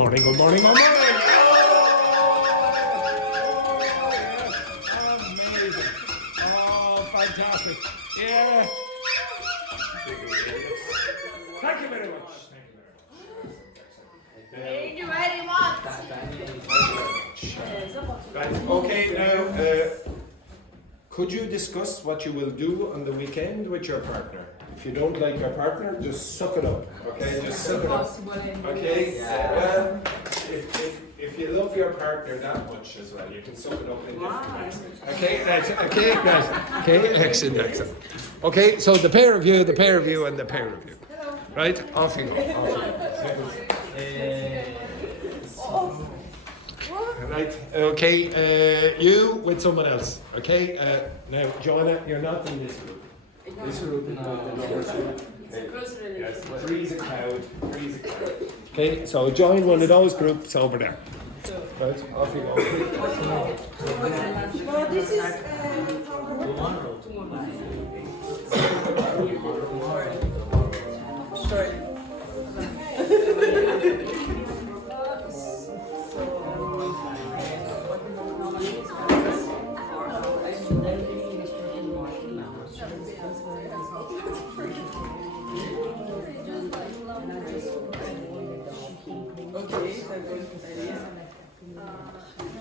Morning, good morning, good morning. Amazing. Oh, fantastic. Yeah. Thank you very much. Thank you very much. Right, okay, now, could you discuss what you will do on the weekend with your partner? If you don't like your partner, just suck it up, okay? Just suck it up. Okay? Well, if you love your partner that much as well, you can suck it up in different ways. Okay, right, okay, right. Okay, excellent. Okay, so the pair of you, and the pair of you. Right, off you go. Right, okay, you with someone else, okay? Now, Joanna, you're not in this group. This group is not the number two. Yes, three's a crowd. Okay, so join one of those groups over there. Right, off you go. Well, this is Sorry.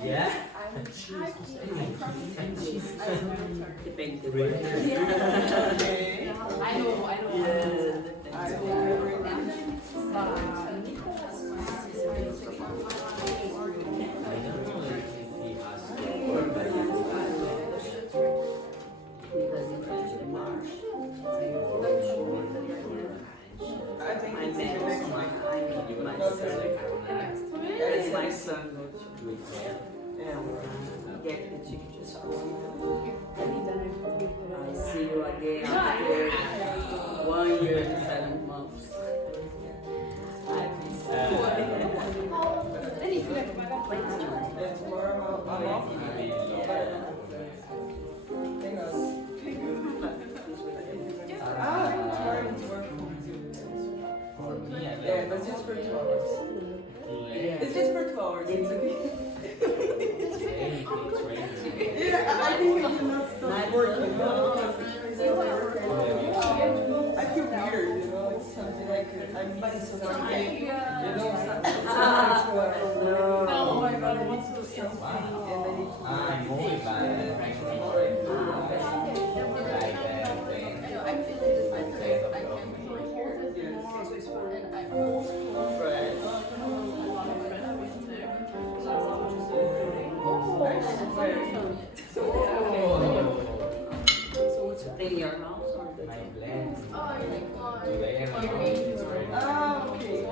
Yeah. I think it's my son. Get the chicken just I'll see you again after 1 year and 7 months. Yeah, but just for 2 hours. It's just for 2 hours. It's okay. Yeah, I think I cannot stop working. I feel weird, you know. It's something like I'm being so something, you know. No, oh my God, I want to do something, and I need to. I'm always bad. In your house or the My blend. Oh, okay.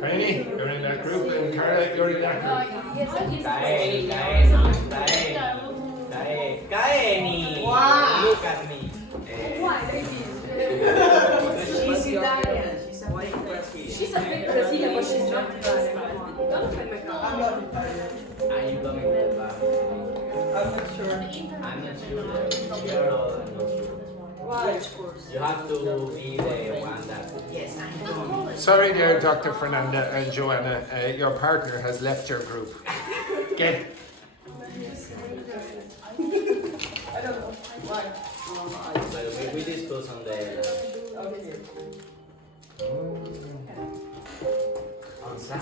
Rainy, you're in that group, and Carla, you're in that group. Kaeni. Wow. Look at me. She's Italian. She's a bit Brazilian, but she's not Italian. I'm not Italian. Are you coming with the back? I'm not sure. I'm not sure. You're all I'm not sure. Why? Of course. You have to be the one that. Yes, I know. Sorry there, Dr. Fernanda and Joanna, your partner has left your group. Get. I don't know. Why? But we discussed on the I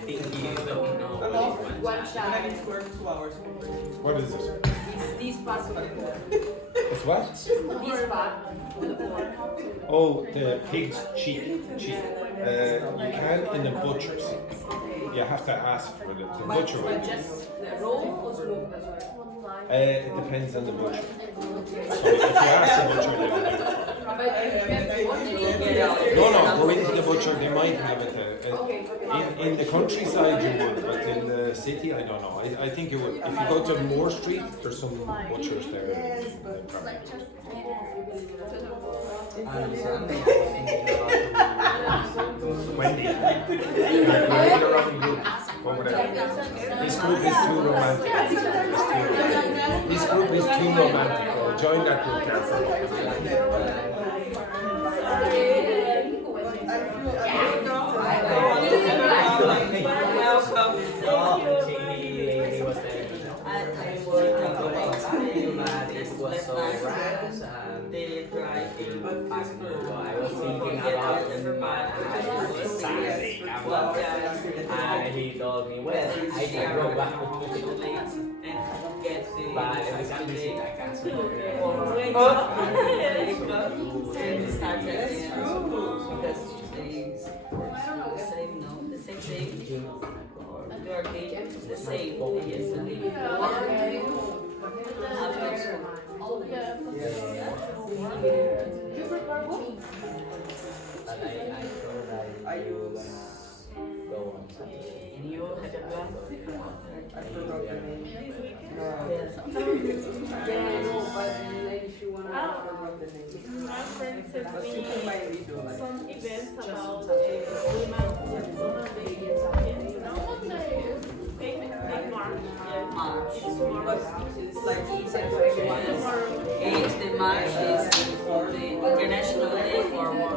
think you don't know One shot. What is it? These parts of the board. It's what? This part with the board. Oh, the pig's cheek. You can in the butcher's. You have to ask for the butcher will But do it. just the roll or smoked as well? It depends on the butcher. So if you ask the butcher, they will do it. But you have to want it. No, go into the butcher, they might have it. Okay. In the countryside you would, but in the city I don't know. I think you would. If you go to Moore Street, there's some butchers there. Wendy, you're in the wrong group over there. This group is too romantic. This group is too romantic. Join that group, careful. And he told me, well, I can go back to late and get the but I can't visit, I can't see because today's the same, no, the same day. Your day is the same day yesterday. After school. I use go on Saturday. And you had a plan? I forgot the name. Yeah, no, but if you want to forgot the name. My friend sent me some events about women in March. March. It's tomorrow. It's like it's the March is the International Day for Women.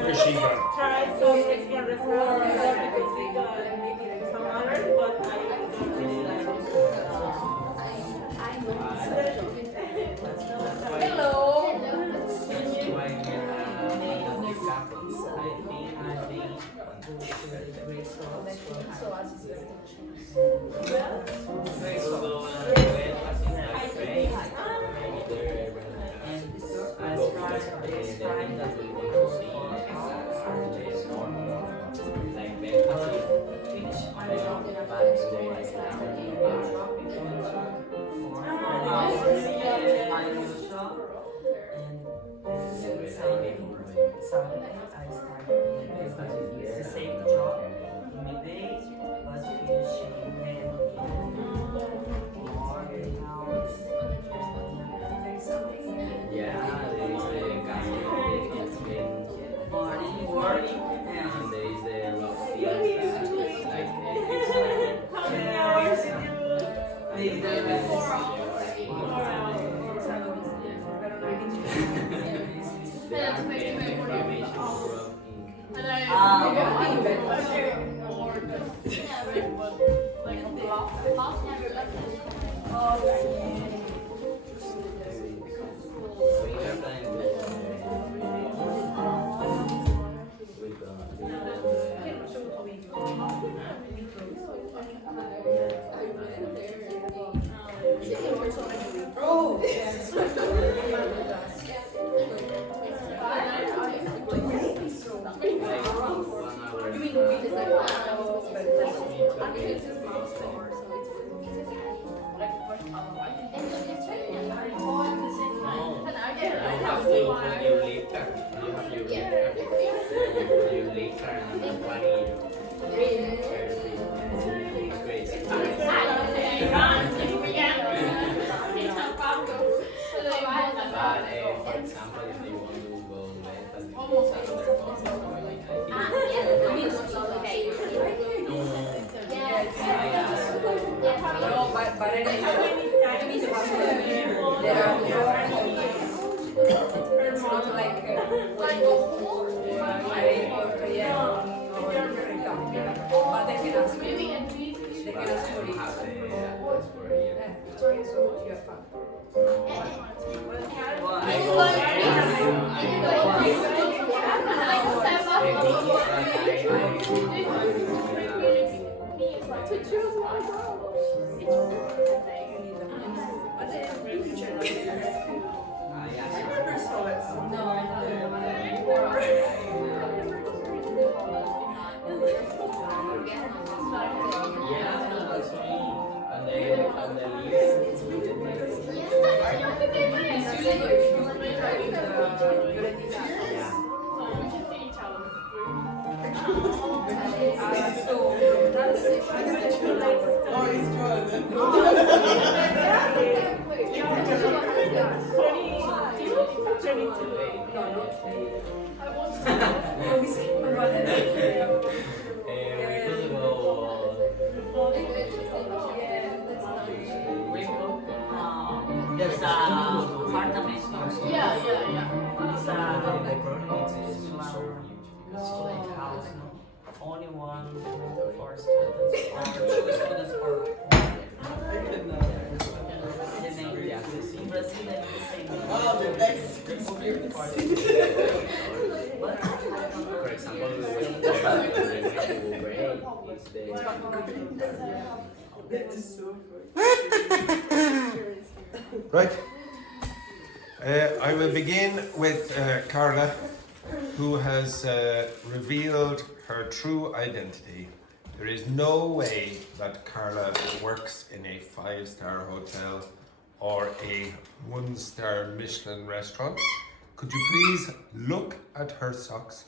Where's she gone? Try some Mexican restaurant because they got some others, but I don't really like it. Hello. The same job midday, but finishing yeah, there is the morning, and there is the rock fiesta, like How many hours did you For example, if you want to go left and It's not like but they can ask me. They can ask for it. So you have fun. There's a apartment. Yeah. It's a like house, no? Only one for students or two students per the name. In Brazil, they the same. for example, Right. I will begin with Carla, who has revealed her true identity. There is no way that Carla works in a 5-star hotel or a 1-star Michelin restaurant. Could you please look at her socks?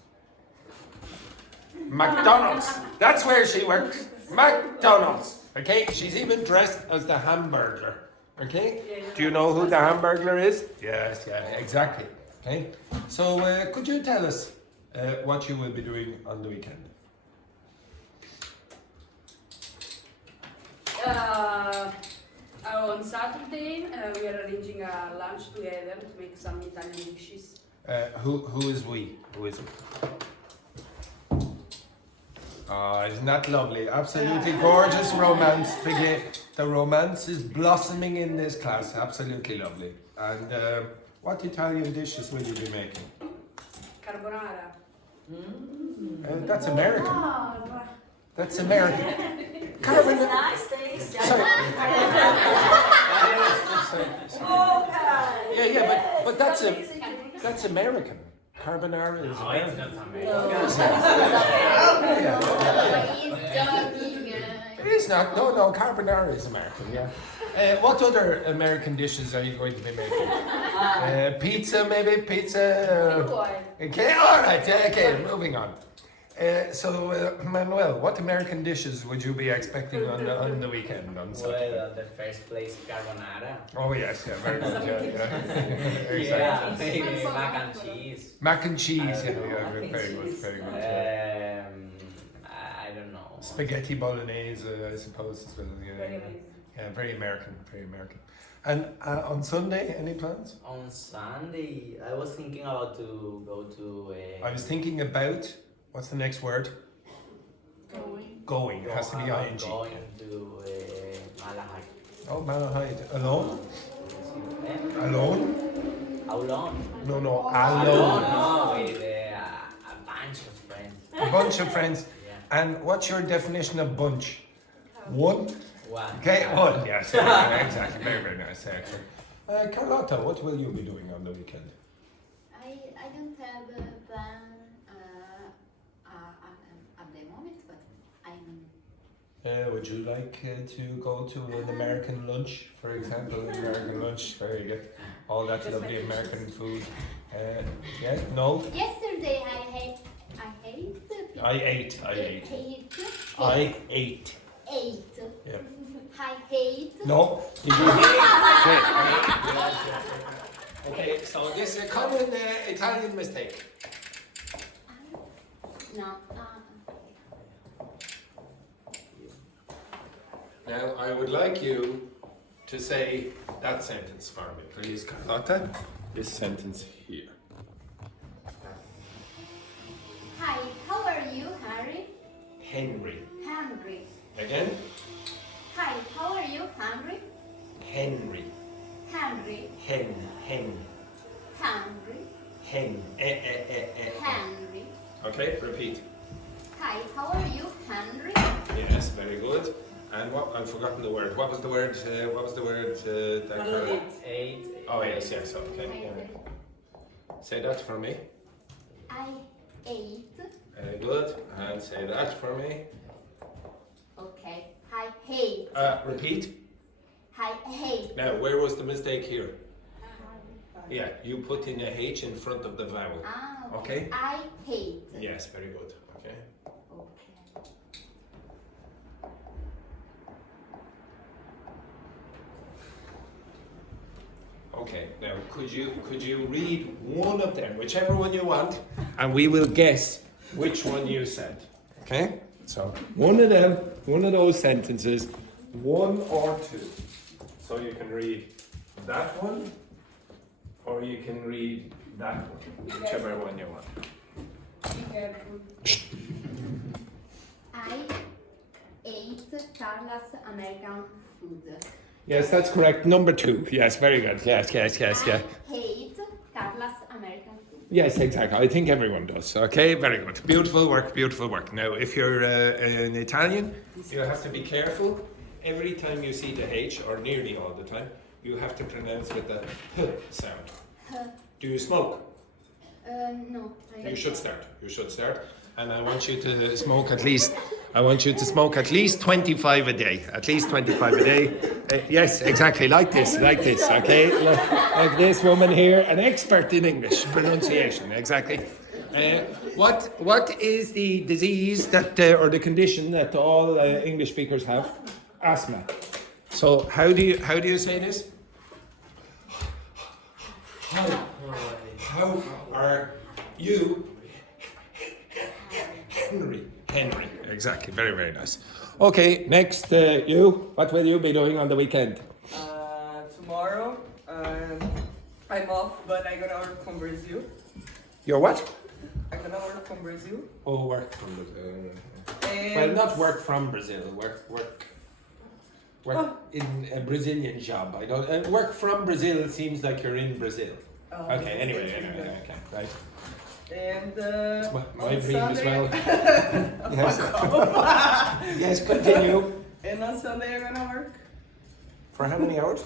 McDonald's. That's where she works. McDonald's. Okay, she's even dressed as the Hamburglar. Okay, do you know who the Hamburglar is? Yes, yeah, exactly. Okay, so could you tell us what you will be doing on the weekend? On Saturday, we are arranging a lunch together to make some Italian dishes. Who is we? Who is we? Oh, isn't that lovely? Absolutely gorgeous romance. The romance is blossoming in this class. Absolutely lovely. And what Italian dishes will you be making? Carbonara. That's American. That's American. Because it's nice taste. Yeah, but that's American. Carbonara is American. It is not. No, carbonara is American, yeah. What other American dishes are you going to be making? Pizza, maybe? Pizza? Okay, alright, okay, moving on. So, Manuel, what American dishes would you be expecting on the weekend, on Saturday? well, the first place, carbonara. Oh yes, yeah, very good, yeah. Exactly. Yeah, maybe mac and cheese. Mac and cheese, yeah, very good, very good. Yeah. I don't know. Spaghetti bolognese, I suppose, as well. Yeah, very American, very American. And on Sunday, any plans? On Sunday, I was thinking about to go to. I was thinking about, what's the next word? Going. It has to be ing. Going to Malahide. Oh, Malahide. Alone? Eh? Alone? How long? No, No, alone. no, with a bunch of friends. A bunch of friends. Yeah. And what's your definition of bunch? One? One. Okay, one. Yes, exactly. Very, very nice, actually. Carlotta, what will you be doing on the weekend? I don't have a plan at the moment, but I'm Would you like to go to an American lunch, for example? An American lunch, very good. All that lovely American food. Yeah, no? Yesterday I ate. I ate. Ate. Yeah. I hate. No? Did you hate? Okay, so this is a common Italian mistake. No. Now, I would like you to say that sentence for me, please, Carlotta. This sentence here. Hi, how are you, Harry? Henry. Henry. Again? Hi, how are you, Henry? Henry. Henry. Hen. Henry. Hen. Henry. Okay, repeat. Hi, how are you, Henry? Yes, very good. And what? I've forgotten the word. What was the word? That Carlo- Eight. Oh yes, okay. Yeah. Say that for me. I ate. Very good. And say that for me. Okay. I hate. Repeat. I hate. Now, where was the mistake here? Yeah, you put in a H in front of the vowel. Okay? I hate. Yes, very good. Okay. Okay. Okay. Now, could you read one of them, whichever one you want, and we will guess which one you said. Okay? So one of them, one of those sentences, one or two. So you can read that one, or you can read that one, whichever one you want. I ate Carla's American food. Yes, that's correct. Number two. Yes, very good. Yes. I hate Carla's American food. Yes, exactly. I think everyone does. Okay, very good. Beautiful work, beautiful work. Now, if you're an Italian, you have to be careful. Every time you see the H, or nearly all the time, you have to pronounce with the H sound. Do you smoke? No. You should start. You should start. And I want you to smoke at least. I want you to smoke at least 25 a day. At least 25 a day. Yes, exactly. Like this. Okay. Like this woman here, an expert in English pronunciation. Exactly. What is the disease that or the condition that all English speakers have? Asthma. So how do you say this? How are you? Henry, exactly. Very, very nice. Okay, next, you. What will you be doing on the weekend? Tomorrow, I'm off, but I'm gonna work from Brazil. You're what? I'm gonna work from Brazil. Oh, work from Brazil. And Well, not work from Brazil. Work in a Brazilian job. I don't. Work from Brazil seems like you're in Brazil. Okay. Anyway. Okay. Right. And My on dream as Sunday, well. Yes. Yes. Continue. and on Sunday I'm gonna work For how many hours?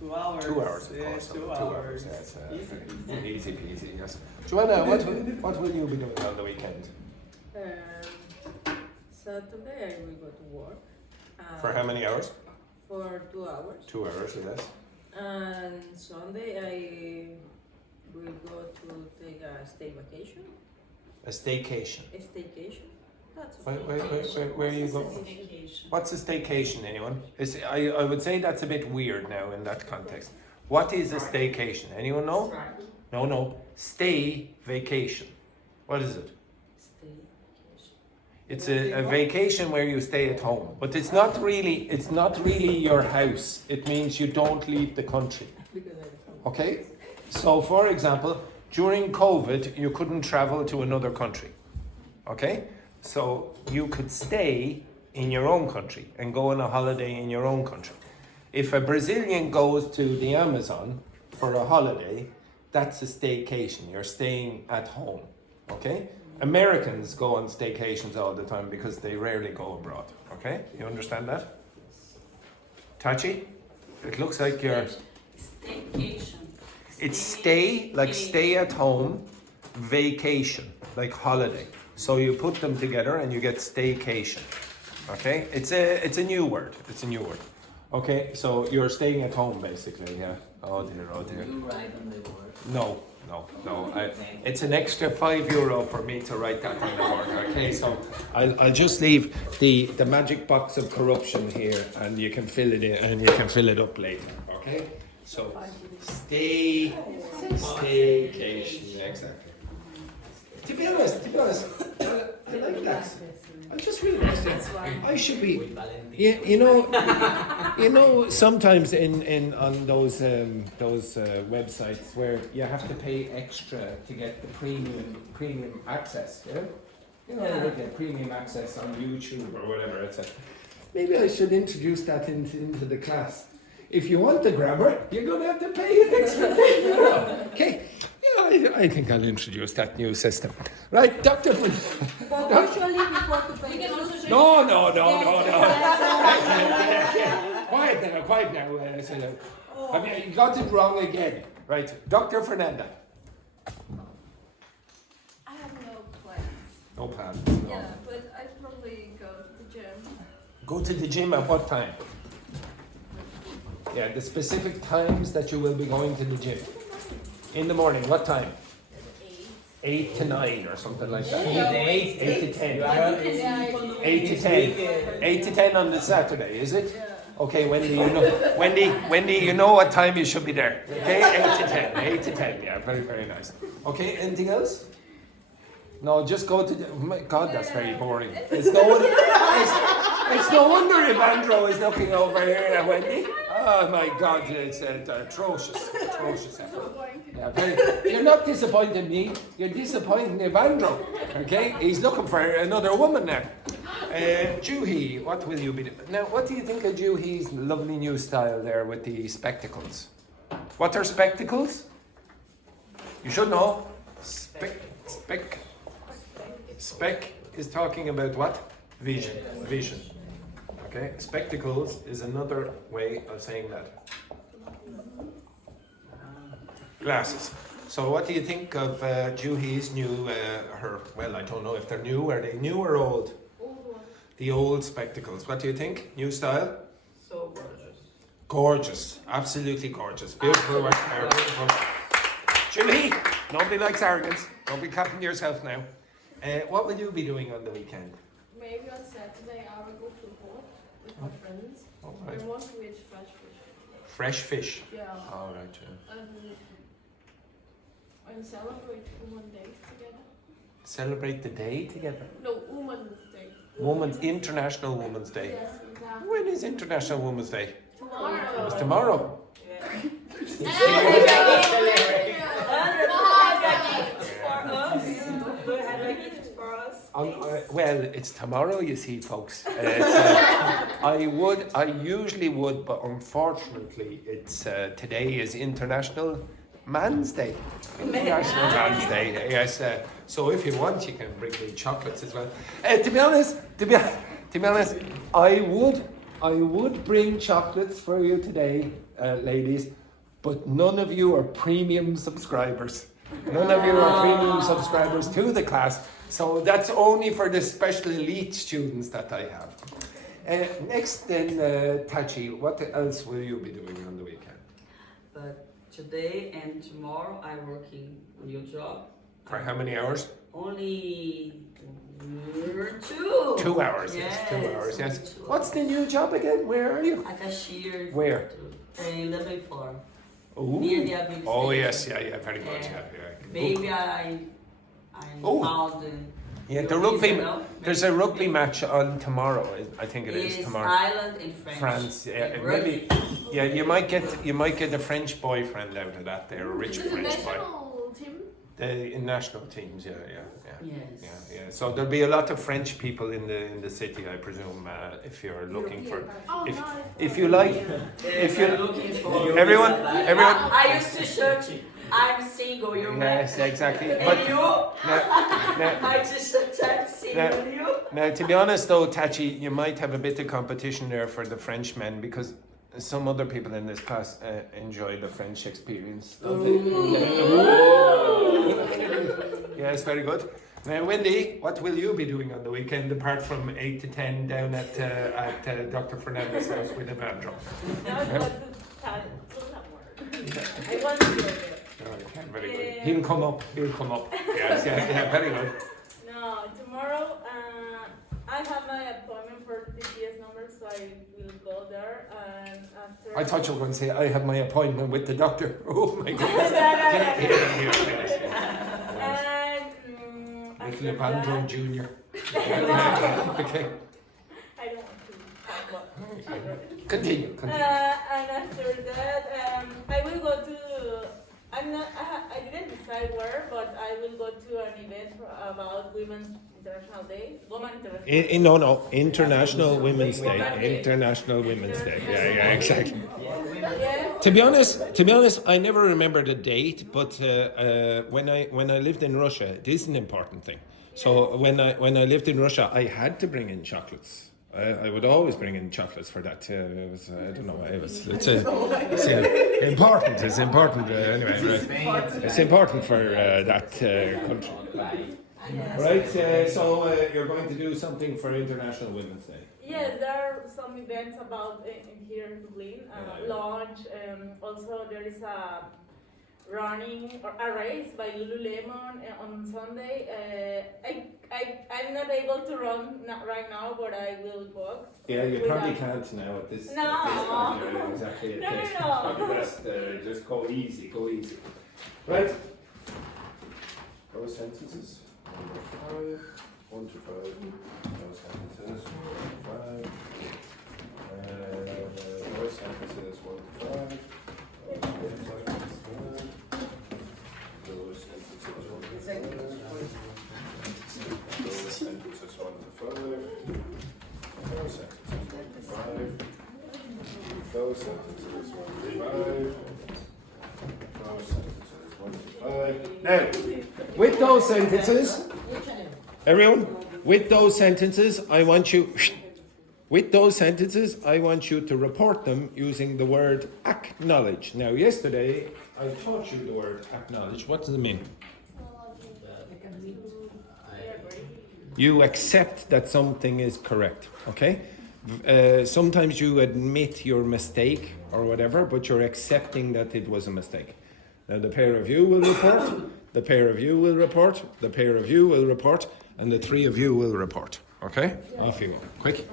2 hours. 2 hours, of Yeah, course. 2 2 hours. hours. Yes. Easy. Easy peasy. Yes. Joanna, what will you be doing on the weekend? Saturday I will go to work. For how many hours? For 2 hours. 2 hours. Yes. And Sunday I will go to take a stay vacation. A staycation. A staycation. That's Where are you going? What's a staycation, anyone? I would say that's a bit weird now in that context. What is a staycation? Anyone know? No. Stay vacation. What is it? It's a vacation where you stay at home, but it's not really your house. It means you don't leave the country. Okay? So for example, during COVID, you couldn't travel to another country. Okay? So you could stay in your own country and go on a holiday in your own country. If a Brazilian goes to the Amazon for a holiday, that's a staycation. You're staying at home. Okay? Americans go on staycations all the time because they rarely go abroad. Okay? You understand that? Tachi? It looks like you're... Staycation. It's stay, like stay at home, vacation, like holiday. So you put them together and you get staycation. Okay, it's a new word. It's a new word. Okay, so you're staying at home basically, yeah. Oh dear, oh dear. You write on the board. No. It's an extra €5 for me to write that on the board. Okay, so I'll just leave the magic box of corruption here, and you can fill it in, and you can fill it up later. Okay, so staycation, exactly. To be honest, I like that. I just realised that I should be. You know, sometimes on those websites where you have to pay extra to get the premium access. You know, get premium access on YouTube or whatever. Etc. Maybe I should introduce that into the class. If you want the grammar, you're going to have to pay an extra €10. Okay. Yeah, I think I'll introduce that new system. Right, Dr. But usually before to pay. No. Quiet now. Have you got it wrong again? Right, Dr. Fernanda. I have no plans. No plan. Yeah, but I'd probably go to the gym. Go to the gym at what time? Yeah, the specific times that you will be going to the gym. In the morning, what time? 8 to 9 or something like that. 8 to 10. 8 to 10. 8 to 10 on the Saturday, is it? Okay, Wendy, you know what time you should be there. Okay, 8 to 10. 8 to 10, yeah, very, very nice. Okay, anything else? No, just go to the, oh my God, that's very boring. It's no wonder Evandro is looking over here at Wendy. Oh my God, it's atrocious. Yeah, you're not disappointing me, you're disappointing Evandro. Okay, he's looking for another woman now. Juhi, what will you be doing? Now, what do you think of Juhi's lovely new style there with the spectacles? What are spectacles? You should know. Spec is talking about what? Vision. Okay, spectacles is another way of saying that. Glasses. So what do you think of Juhi's new, well, I don't know if they're new, are they new or old? Old one. The old spectacles. What do you think? New style? So gorgeous. Gorgeous. Absolutely gorgeous. Beautiful work there. Beautiful. Juhi, nobody likes arrogance. Don't be clapping yourself now. What will you be doing on the weekend? Maybe on Saturday I will go football with my friends. All right. I want to eat fresh fish. Fresh fish. Yeah. All right, yeah. And celebrate Women's Day together. Celebrate the day together. No, Women's Day. International Women's Day. Yes, exactly. When is International Women's Day? Tomorrow. It's tomorrow. Well, it's tomorrow, you see, folks. I usually would, but unfortunately, it's today is International Man's Day. International Man's Day. Yes. So if you want, you can bring me chocolates as well. To be honest, I would bring chocolates for you today, ladies, but none of you are premium subscribers. None of you are premium subscribers to the class, so that's only for the special elite students that I have. Next then, Tachi, what else will you be doing on the weekend? But today and tomorrow I work in new job. For how many hours? Only 2. 2 hours, yes, 2 hours, yes. What's the new job again? Where are you? A cashier. Where? In level 4. Ooh. Near the Avenue Oh station. yes, yeah, very much, yeah. Maybe I found Yeah, the rugby. There's a rugby match on tomorrow. I think it is tomorrow. Ireland in French. France, yeah, maybe. Yeah, you might get a French boyfriend out of that. There, a rich French boy. National team? The national teams, yeah. Yes. Yeah. So there'll be a lot of French people in the city, I presume, if you're looking for. Oh, If you like, if you looking for everyone. I used to search. I'm single. You Yes, exactly. And But you? I just searched. I'm single. You? now, to be honest, though, Tachi, you might have a bit of competition there for the Frenchmen because some other people in this class enjoy the French experience, don't they? Yeah, it's very good. Now, Wendy, what will you be doing on the weekend apart from 8 to 10 down at Dr. Fernandez's house with a band drum? Now I want to tell I want to go there. Okay, very good. He'll come up. Yes, yeah, very good. No, tomorrow I have my appointment for TPS number, so I will go there. And after. I thought you were going to say, I have my appointment with the doctor. Oh my goodness. And with Levandro Jr. Okay. I don't want to talk about Continue. and after that, I will go to. I didn't decide where, but I will go to an event about Women's International Day. Women International. No, International Women's Day. International Women's Day. Yeah, exactly. Yes. To be honest, I never remember the date, but when I lived in Russia, it is an important thing. So when I lived in Russia, I had to bring in chocolates. I would always bring in chocolates for that. It was, I don't know. It's important. It's important. Anyway, it's important for that country. Right. So you're going to do something for International Women's Day. Yes, there are some events about in here in Dublin. Launch. Also, there is a running or a race by Lululemon on Sunday. I'm not able to run right now, but I will walk. Yeah, you probably can't now at this. No. At this point, you're exactly. No. Best, just go easy. Right. Those sentences. 1 to 5. Those sentences. 1 to 5. Those sentences. 1 to 5. Those sentences 1 to 5. Those sentences 1 to 5. Those sentences 1 to 5. Those sentences 1 to 5. Those sentences 1 to 5. Now, with those sentences, everyone, with those sentences, I want you to report them using the word acknowledge. Now, yesterday, I taught you the word acknowledge. What does it mean? You accept that something is correct, okay? Sometimes you admit your mistake or whatever, but you're accepting that it was a mistake. Now, the pair of you will report, the pair of you will report, the pair of you will report, and the three of you will report, okay? Off you go, quick.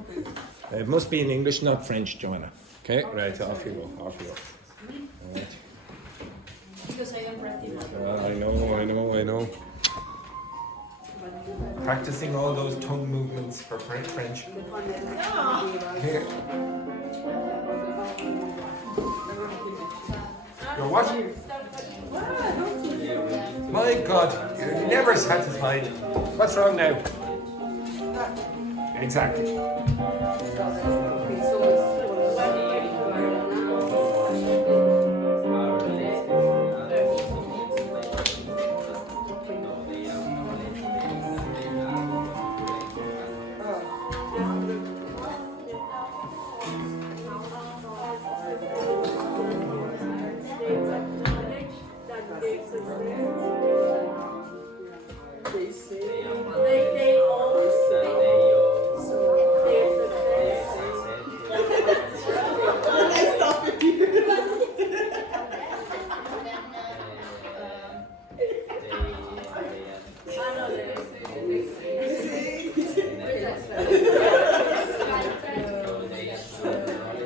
It must be in English, not French, Joanna. Okay, right, off you go. All right. Because I am practicing. I know. Practicing all those tongue movements for French. Here. You're what? My God, you're never satisfied. What's wrong now? Exactly.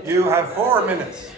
You have 4 minutes.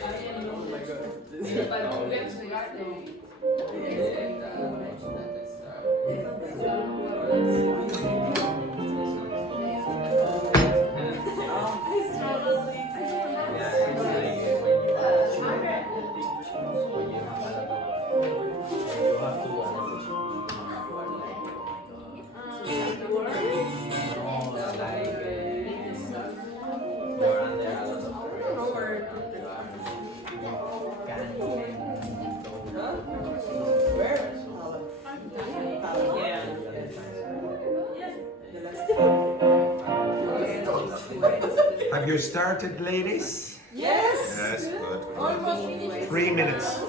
Have you started, ladies? Yes. Yes, good. Almost finished. 3 minutes.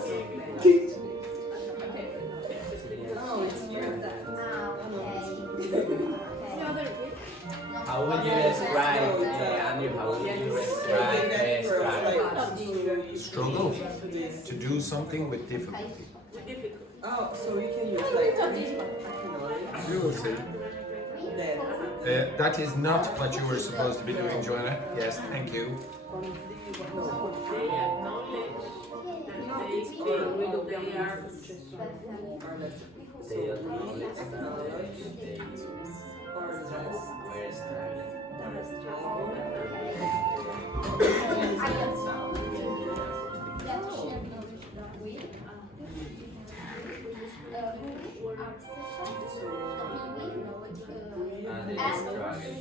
Struggle. To do something with difficulty. Oh, so we can use like acknowledge. You will see. Then. That is not what you were supposed to be doing, Joanna. Yes, thank you. They acknowledge they were struggling. And they struggling.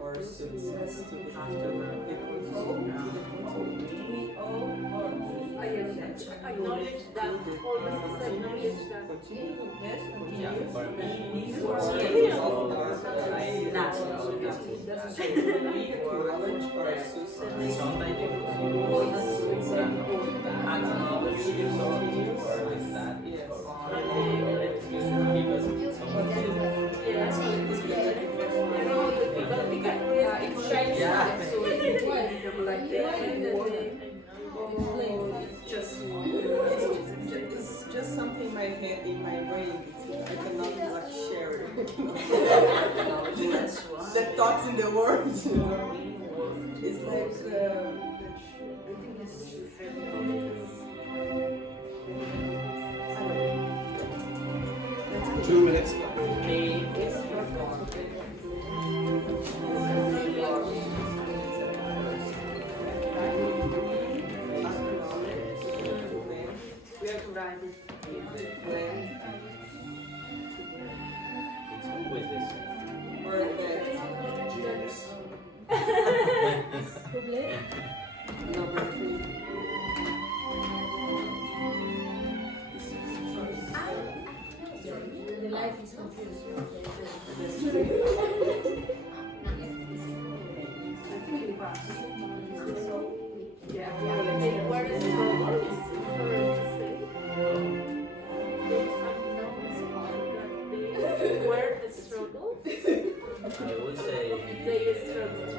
Or success to be after Acknowledge that, always acknowledge that. Yeah, for me, sometimes you acknowledge something or like that, because it's just something in my head, in my brain. I cannot like share it. The thoughts in the words, you know. It's like 2 minutes. it's always the same. Number 3. The life is confused. Where is struggle? Where is struggle? I would say They struggle.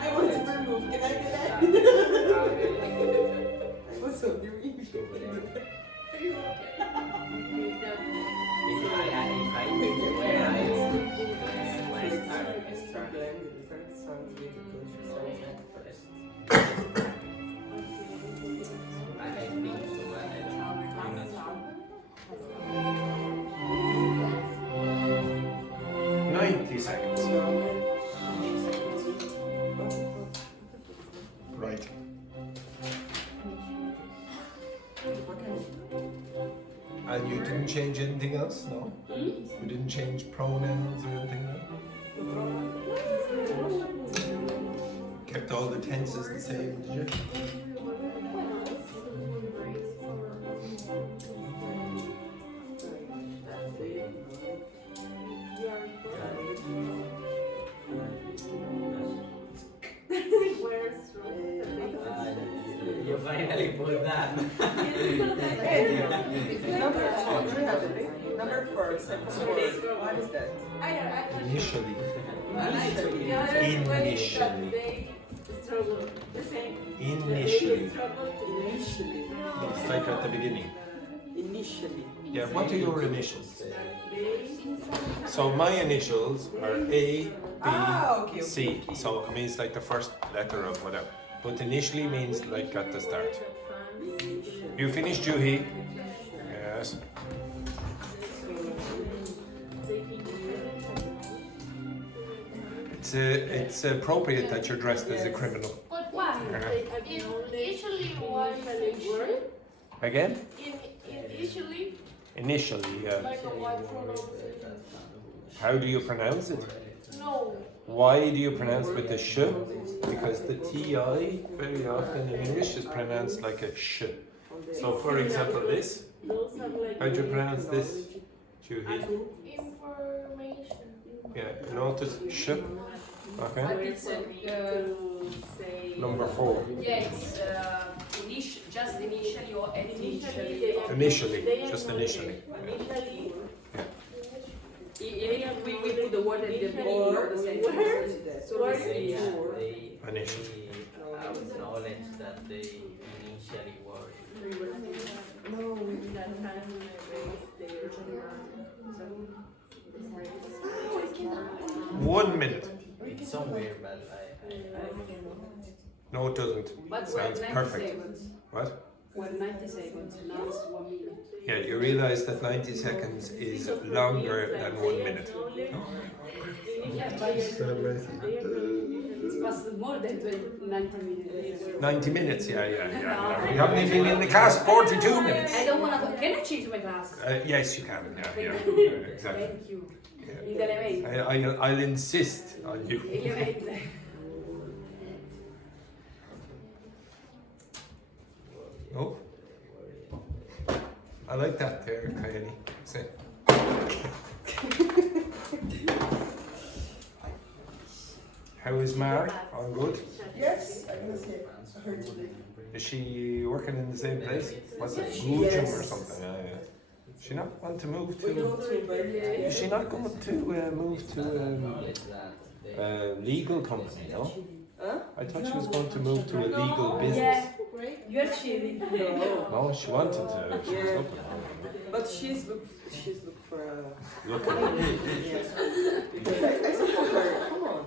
I want to remove. Can I do that? What's up, you If I knew where I started. I think so, and I'm not sure. 90 seconds. Right. And you didn't change anything else? No? You didn't change pronouns or anything else? Kept all the tenses the same, did you? Where's struggle? You finally put that. Number 4, second word. What is that? Initially. Initially. The other way is that Initially. they struggle. The same. Initially. They struggle to Initially. It's like at the beginning. Initially. Yeah, what are your initials? they So my initials are A, B, Okay, C. So it means like the first letter of whatever. But initially means like at the start. You finished, Juhi? Yes. It's appropriate that you're dressed as a criminal. But why? Initially was word. Again? Initially, Initially, yeah. like a white pronunciation. How do you pronounce it? No. Why do you pronounce with the sh? Because the TI very often in English is pronounced like a sh. So for example this, those have like how do you pronounce this? Juhi? Information. Yeah, notice sh. Okay. But it's say Number 4. yeah, it's just initially or initially Initially, they just acknowledge initially. it. Initially even if we put the word at the beginning or the sentence. So we say They Initially. acknowledge that they initially were. that time when I raised their 1 minute. It's somewhere, but I No, it doesn't. But Sounds we're 90 perfect. seconds. What? We're 90 seconds, now it's 1 minute. Yeah, you realize that 90 seconds is longer than 1 minute. Yeah, but it's past more than 90 minutes. 90 minutes, yeah. We haven't even been in the class 42 minutes. I don't want to go. Can I change my class? Yes, you can. Yeah, exactly. Thank you. Yeah. In the elevator. I'll insist on you. Elevator. Oh, I like that there, Coyote. See? How is Mar? All good? Yes, I can say her today. Is she working in the same place? What's it, Gujum or something? Yeah. Is she not want to move We go to? to Berkeley. Is she not going to move to acknowledge that they legal company? No, Huh? I thought she was going to move to a legal business. Yeah, you're cheating. No. No, she wanted to. She was Yeah. looking. But she's look for a. Looking. Yes. Because I support her. Come on.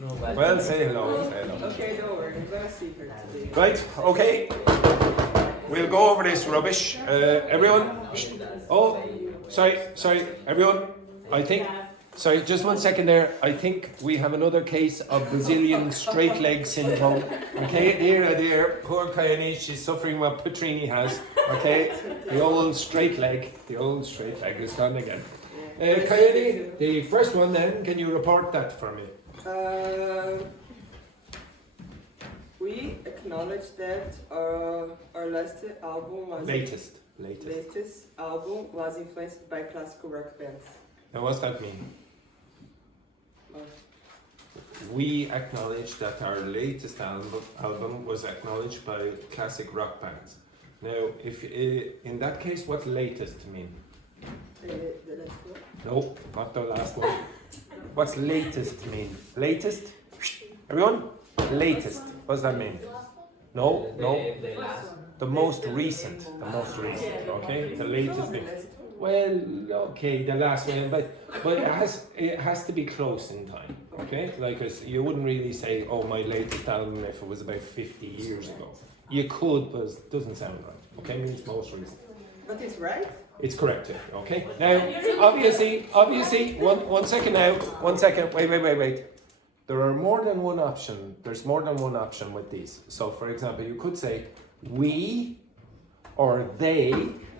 no, but Well, say hello. Say hello. Okay, don't worry. I'm gonna see her today. Right, okay. We'll go over this rubbish. Everyone. Oh, sorry, everyone. I think. Sorry, just 1 second there. I think we have another case of Brazilian straight leg syndrome. Okay, there. Poor Coyote, she's suffering what Petrini has. Okay, the old straight leg is gone again. Coyote, the first one then, can you report that for me? We acknowledge that our latest album was influenced by classical rock bands. Now, what's that mean? We acknowledge that our latest album was acknowledged by classic rock bands. Now, if in that case, what latest mean? The last one. No, not the last one. What's latest mean? Latest? Everyone? Latest. What does that mean? No. the last The most recent. Okay? The latest thing. Well, okay, the last one, but it has to be close in time. Okay? Like you wouldn't really say, oh, my latest album if it was about 50 years ago. You could, but it doesn't sound right. Okay? It means most recent. But it's right. It's correct, yeah, okay? Now, obviously, 1 second now, 1 second, wait. There are more than one option, there's more than one option with these. So, for example, you could say, we, or they,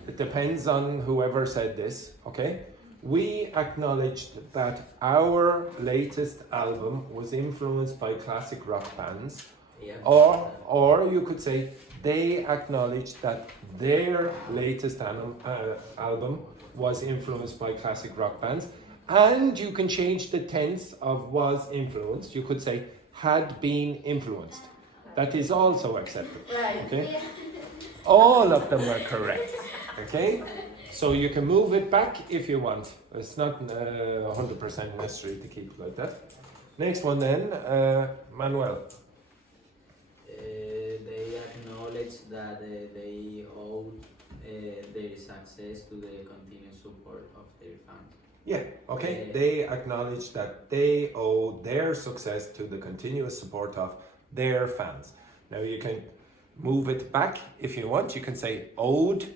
it depends on whoever said this, okay? We acknowledged that our latest album was influenced by classic rock bands, yeah. or you could say, they acknowledged that their latest album was influenced by classic rock bands. And you can change the tense of was influenced. You could say had been influenced. That is also accepted. Okay? All of them are correct. Okay? So you can move it back if you want. It's not 100% necessary to keep it like that. Next one then, Manuel. They acknowledge that they owe their success to the continuous support of their fans. Yeah, okay. They acknowledge that they owe their success to the continuous support of their fans. Now you can move it back if you want. You can say owed.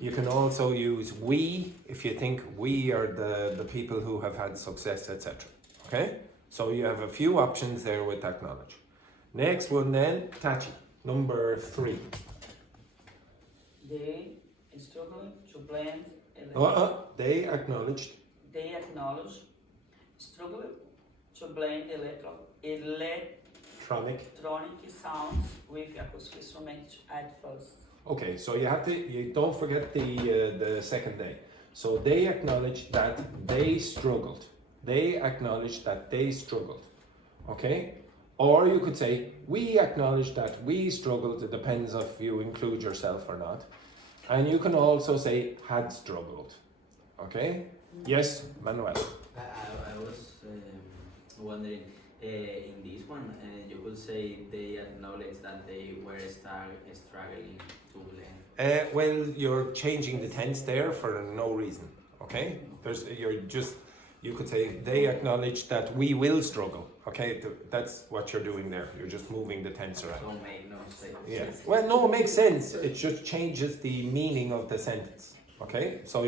You can also use we if you think we are the people who have had success, etc. Okay? So you have a few options there with acknowledge. Next one then, Tachi, number 3. They struggle to blend. They acknowledged. They acknowledge struggle to blend electronic sounds with acoustic instruments at first. Okay, so you don't forget the second day. So they acknowledge that they struggled. They acknowledge that they struggled. Okay? Or you could say, we acknowledge that we struggled. It depends if you include yourself or not. And you can also say, had struggled. Okay? Yes, Manuel. I was wondering, in this one, you could say they acknowledge that they were struggling to learn. Well, you're changing the tense there for no reason. Okay? You could say they acknowledge that we will struggle. Okay? That's what you're doing there. You're just moving the tense around. Don't make no sense. Yeah. Well, no, it makes sense. It just changes the meaning of the sentence. Okay? So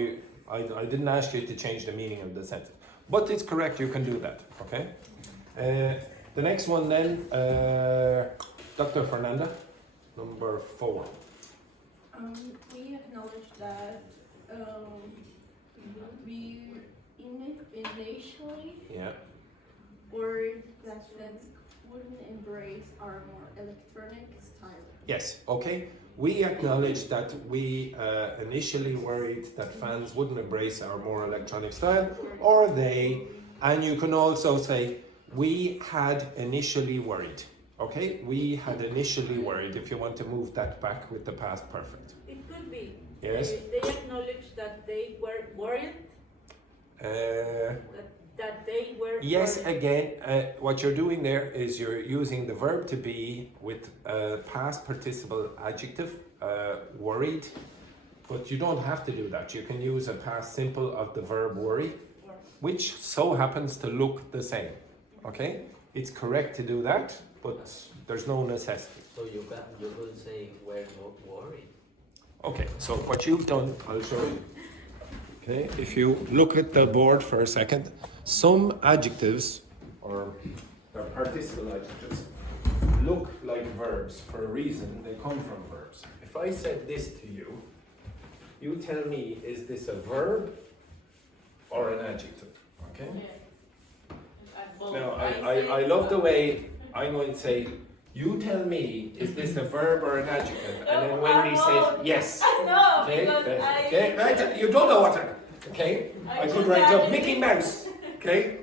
I didn't ask you to change the meaning of the sentence. But it's correct, you can do that. Okay? The next one then, Dr. Fernanda, number 4. We acknowledge that we initially were that wouldn't embrace our more electronic style. Yes, okay. We acknowledge that we initially worried that fans wouldn't embrace our more electronic style, or they, and you can also say, we had initially worried. Okay, we had initially worried, if you want to move that back with the past perfect. It could be. Yes. They acknowledge that they were worried. That they were. Yes, worried. again, what you're doing there is you're using the verb to be with a past participle adjective, worried, but you don't have to do that. You can use a past simple of the verb worry, which so happens to look the same. Okay, it's correct to do that, but there's no necessity. So you could say we're not worried. Okay, so what you've done, I'll show you. Okay, if you look at the board for a second, some adjectives, or their participle adjectives, look like verbs for a reason. They come from verbs. If I said this to you, you tell me, is this a verb or an adjective? Okay? Now, I love the way I'm going to say, you tell me, is this a verb or an adjective? And then Wendy says, yes. No, Okay? because Okay? Right? You don't know what I... Okay? I could write up Mickey Mouse. Okay?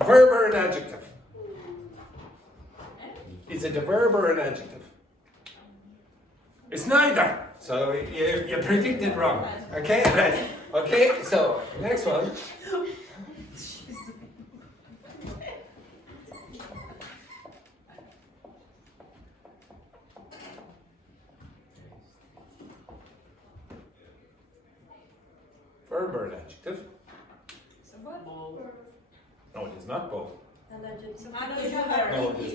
A verb or an adjective? Is it a verb or an adjective? It's neither. So you predicted wrong. Okay? Okay, so next one. Verb or an adjective? No, it is not both. No, it is not. No, it is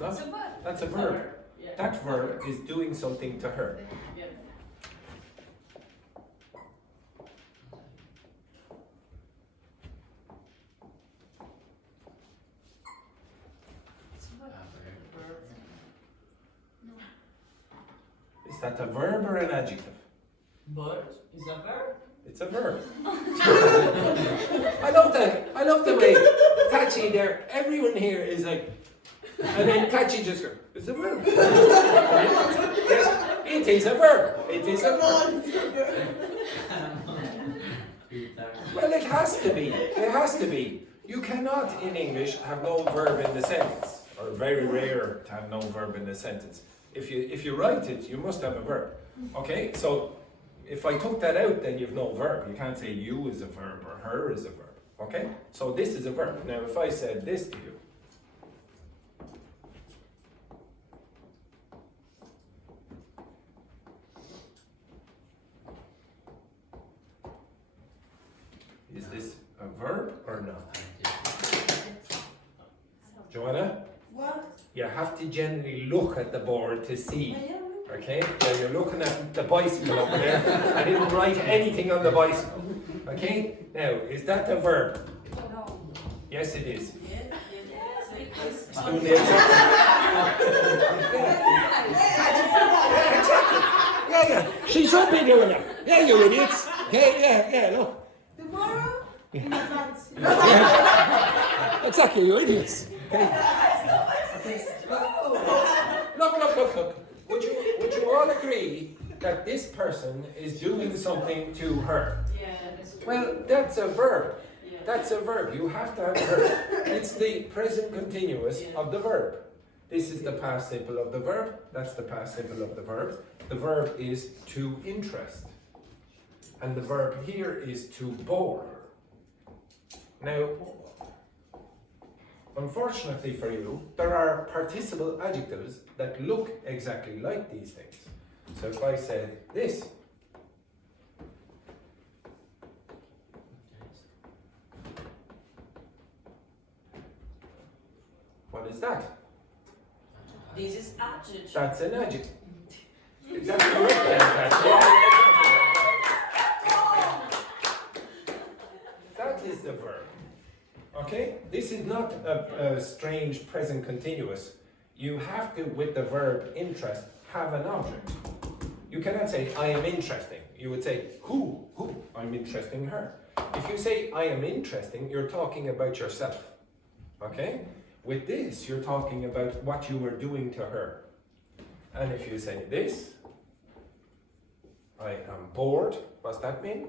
not. That's a verb. That verb is doing something to her. Is that a verb or an adjective? But is a verb? It's a verb. I love the way Tachi there, everyone here is like, and then Tachi just goes, it's a verb. Yes, it is a verb. It is a verb. Well, it has to be. It has to be. You cannot in English have no verb in the sentence, or very rare to have no verb in the sentence. If you write it, you must have a verb. Okay, so if I took that out, then you've no verb. You can't say you is a verb or her is a verb. Okay, so this is a verb. Now, if I said this to you, is this a verb or not? Joanna? What? You have to generally look at the board to see. Okay? Yeah, you're looking at the bicycle over there. I didn't write anything on the bicycle. Okay? Now, is that a verb? No. Yes, it is. Yes. It's doing the exact Yeah. She's up in doing it. Yeah, you idiots. Yeah, look. Tomorrow? In advance. Yeah. Exactly, you idiots. Okay. Look. Would you all agree that this person is doing something to her? Yeah. Well, that's a verb. That's a verb. You have to have a verb. It's the present continuous of the verb. This is the past simple of the verb. That's the past simple of the verb. The verb is to interest. And the verb here is to bore. Now, unfortunately for you, there are participle adjectives that look exactly like these things. So if I said this, what is that? This is adjective. That's an adjective. Is that correct? That is the verb. Okay? This is not a strange present continuous. You have to, with the verb interest, have an object. You cannot say, I am interesting. You would say, who? I'm interesting her. If you say, I am interesting, you're talking about yourself. Okay? With this, you're talking about what you were doing to her. And if you say this, I am bored, what's that mean?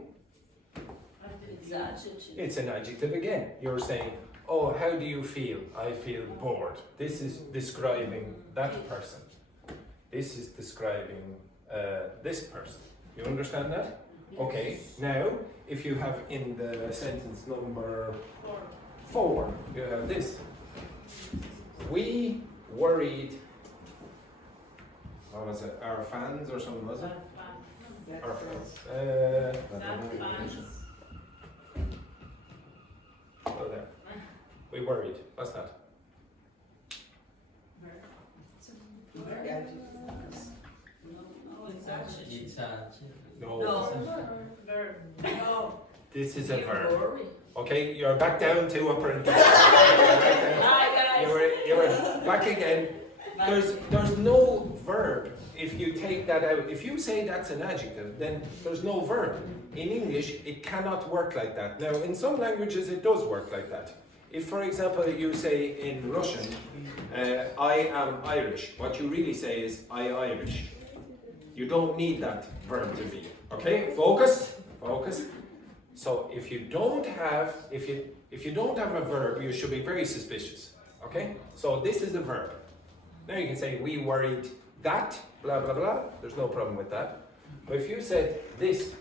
It's adjective. It's an adjective again. You're saying, oh, how do you feel? I feel bored. This is describing that person. This is describing this person. You understand that? Yes. Okay, now, if you have in the sentence number 4, you have this. We worried, what was it, our fans or something, was it? Our fans. Oh, there. We worried. What's that? It's a No. No. This is a verb. Worry. Okay, you're back down to upper and down. Hi guys. You were back again. There's no verb if you take that out. If you say that's an adjective, then there's no verb. In English, it cannot work like that. Now, in some languages, it does work like that. If, for example, you say in Russian, I am Irish, what you really say is I Irish. You don't need that verb to be. Okay, focus. So if you don't have a verb, you should be very suspicious. Okay, so this is a verb. Now you can say we worried that blah blah blah. There's no problem with that. But if you said this,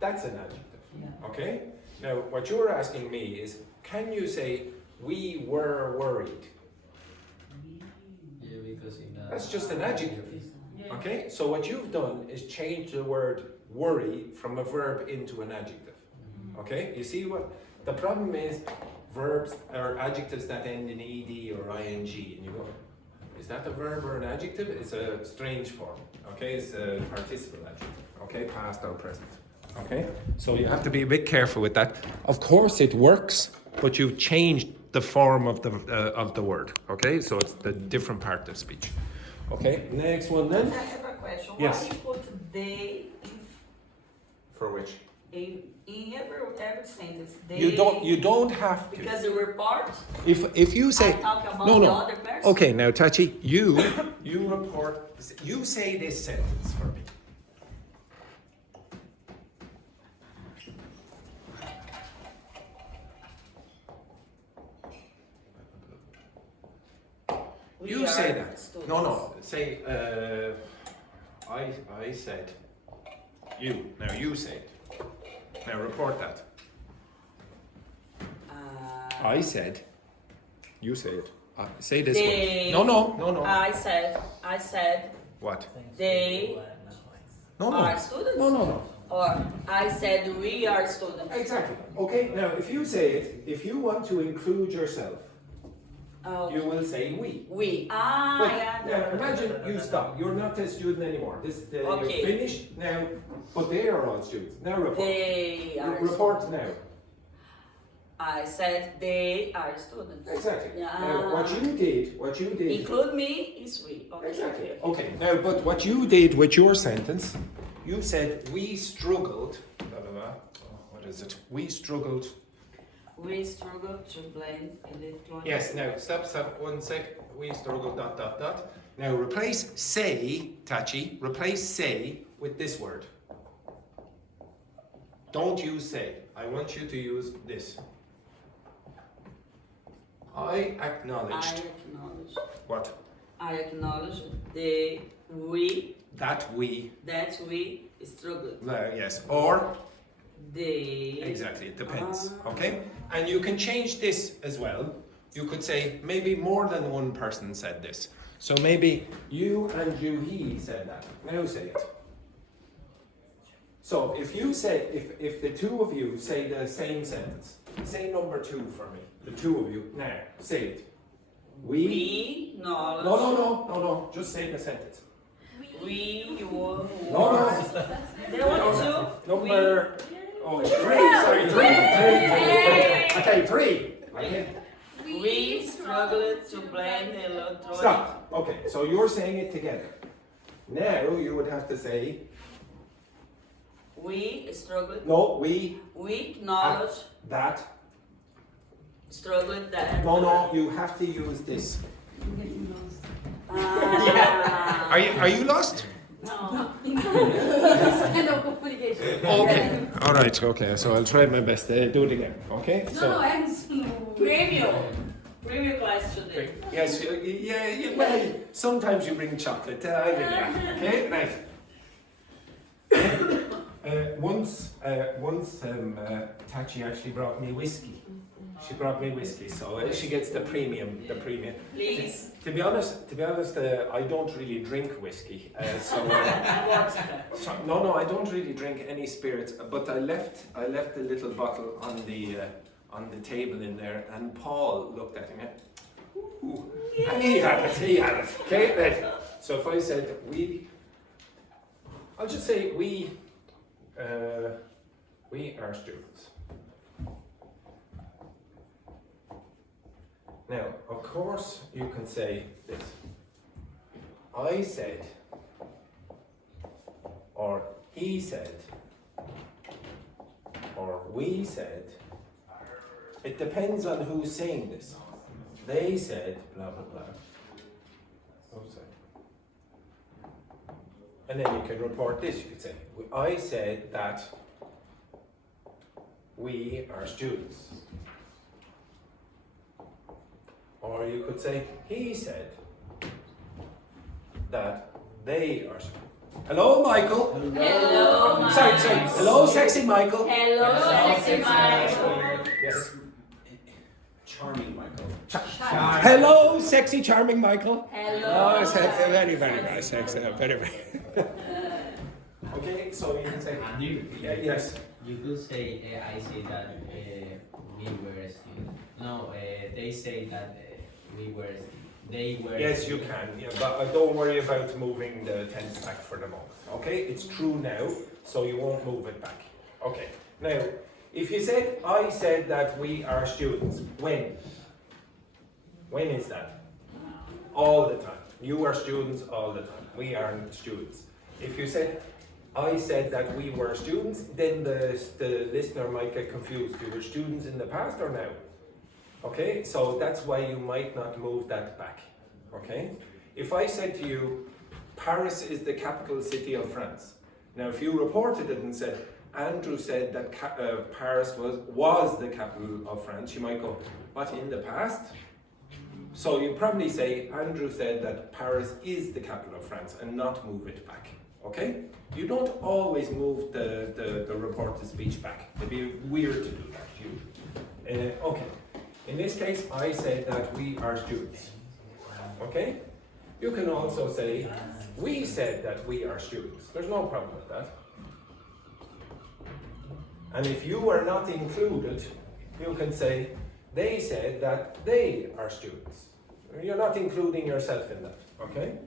that's an adjective. Okay. Now what you're asking me is, can you say we were worried? Yeah, because in That's just an adjective. Okay, so what you've done is change the word worry from a verb into an adjective. Okay, you see what the problem is? Verbs or adjectives that end in ed or ing, and you go, is that a verb or an adjective? It's a strange form. Okay, it's a participle adjective. Okay, past or present. Okay, so you have to be a bit careful with that. Of course, it works, but you've changed the form of the word. Okay, so it's the different part of speech. Okay, next one then. I have a question. Yes. Why you put they For which? in every sentence? They, You don't have to. because they were part. If you say I talk about no. the other person. Okay, now Tachi, you report. You say this sentence for me. You say are that. students. No. Say, I said. You. Now you say it. Now report that. I said. You say it. Say this one. No. I said. What? They No. are students. No. Or I said we are students. Exactly. Okay. Now, if you say it, if you want to include yourself, you will say we. We. But Yeah. now imagine you stop. You're not a student anymore. You're Okay. finished now. But they are all students. Now report. They are Report now. I said they are students. Exactly. Yeah. Now what you did. Include me is we. Okay. Exactly. Okay. Now, but what you did with your sentence, you said we struggled. Blah, blah, blah. Oh, what is it? We struggled. We struggle to blend electronic. Yes. Now stop. 1 sec. We struggled. ... Now replace say, Tachi. Replace say with this word. Don't use say. I want you to use this. I acknowledged. What? I acknowledge That we. struggled. Yes. Or. They. Exactly. It depends. Okay. And you can change this as well. You could say maybe more than one person said this. So maybe you and he said that. Now say it. So if you say, if the two of you say the same sentence, say number 2 for me. The two of you. Now, say it. We knowledge. No. Just say the sentence. We were. No. They want to. Number. Oh, 3. Sorry, 3. Okay, 3. Okay. We struggled to blend electronic. Stop. Okay, so you're saying it together. Now you would have to say. We struggled. No, we. We knowledge. That. Struggled that. No, you have to use this. Ah. Are you lost? No. Kind of complication. Okay. All right. Okay. So I'll try my best. Do it again. Okay. No, Premium class today. Yes. Yeah. Well, sometimes you bring chocolate. I did that. Okay. Right. Once, Tachi actually brought me whiskey. She brought me whiskey, so she gets the premium. Please. To be honest, I don't really drink whiskey. No, I don't really drink any spirits. But I left a little bottle on the table in there, and Paul looked at me. Ooh, and he had it. Okay, right. So if I said we, I'll just say we are students. Now, of course, you can say this. I said, or he said, or we said. It depends on who's saying this. They said, blah, blah, blah. And then you can report this. You could say, I said that we are students. Or you could say, he said that they are students. Hello, Michael. Hello, Michael. Sorry. Hello, sexy Michael. Hello, sexy Michael. Yes. Charming Michael. Hello, sexy, charming Michael. Hello. Oh, very, very nice. Very. Okay, so you can say. Yes. You could say, I say that we were students. No, they say that they were. Yes, you can. Yeah, but don't worry about moving the tense back for the moment. Okay, it's true now, so you won't move it back. Okay. Now, if you said, I said that we are students, when? When is that? All the time. You are students all the time. We are students. If you said, I said that we were students, then the listener might get confused. You were students in the past or now? Okay, so that's why you might not move that back. Okay? If I said to you, Paris is the capital city of France. Now, if you reported it and said, Andrew said that Paris was the capital of France, you might go, but in the past? So you probably say, Andrew said that Paris is the capital of France and not move it back. Okay? You don't always move the reported speech back. It'd be weird to do that. Okay. In this case, I said that we are students. Okay? You can also say, we said that we are students. There's no problem with that. And if you are not included, you can say, they said that they are students. You're not including yourself in that, okay?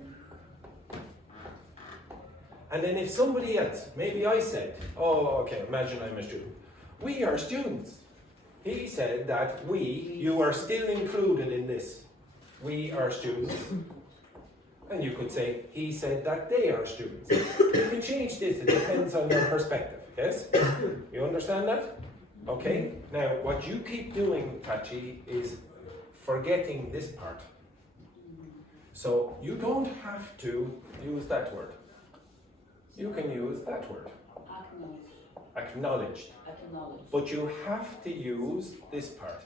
And then if somebody else, maybe I said, oh, okay, imagine I'm a student. We are students. He said that you are still included in this. We are students. And you could say, he said that they are students. You can change this, it depends on your perspective, yes? You understand that? Okay, now what you keep doing, Tachi, is forgetting this part. So you don't have to use that word. You can use that word. Acknowledged. But you have to use this part.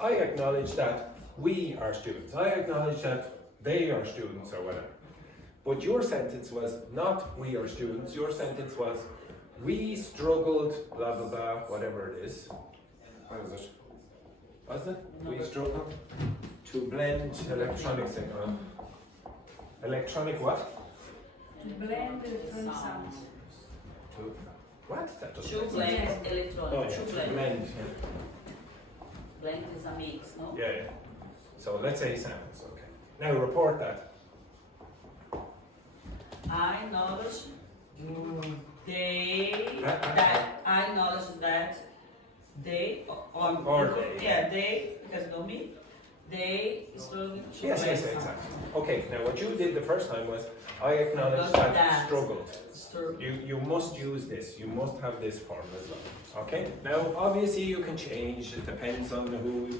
I acknowledge that we are students. I acknowledge that they are students or whatever. But your sentence was not we are students. Your sentence was we struggled, blah, blah, blah, whatever it is. What was it? Was it? We struggled to blend electronic signal. Electronic what? To blend electronic sounds. To what? That doesn't To make sense. blend electronic. Oh yeah, To to blend. blend. Blend is a mix, no? Yeah, yeah. So let's say sounds, okay. Now report that. I acknowledge I acknowledge that they Or they. Yeah, they, because no me. They struggle to Yes, blend exactly. sound. Okay, now what you did the first time was I acknowledge that struggled. Struggle. You must use this. You must have this form as well. Okay. Now, obviously, you can change. It depends on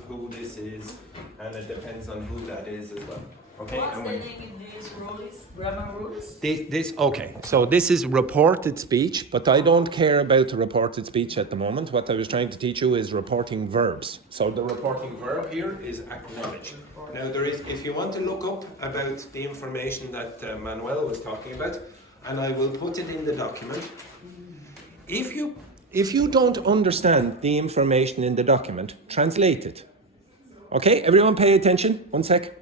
who this is, and it depends on who that is as well. Okay. What's And the when name of these rules? Grammar rules? this okay. So this is reported speech, but I don't care about the reported speech at the moment. What I was trying to teach you is reporting verbs. So the reporting verb here is acknowledge. Now there is, if you want to look up about the information that Manuel was talking about, and I will put it in the document. If you don't understand the information in the document, translate it. Okay, everyone pay attention. One sec.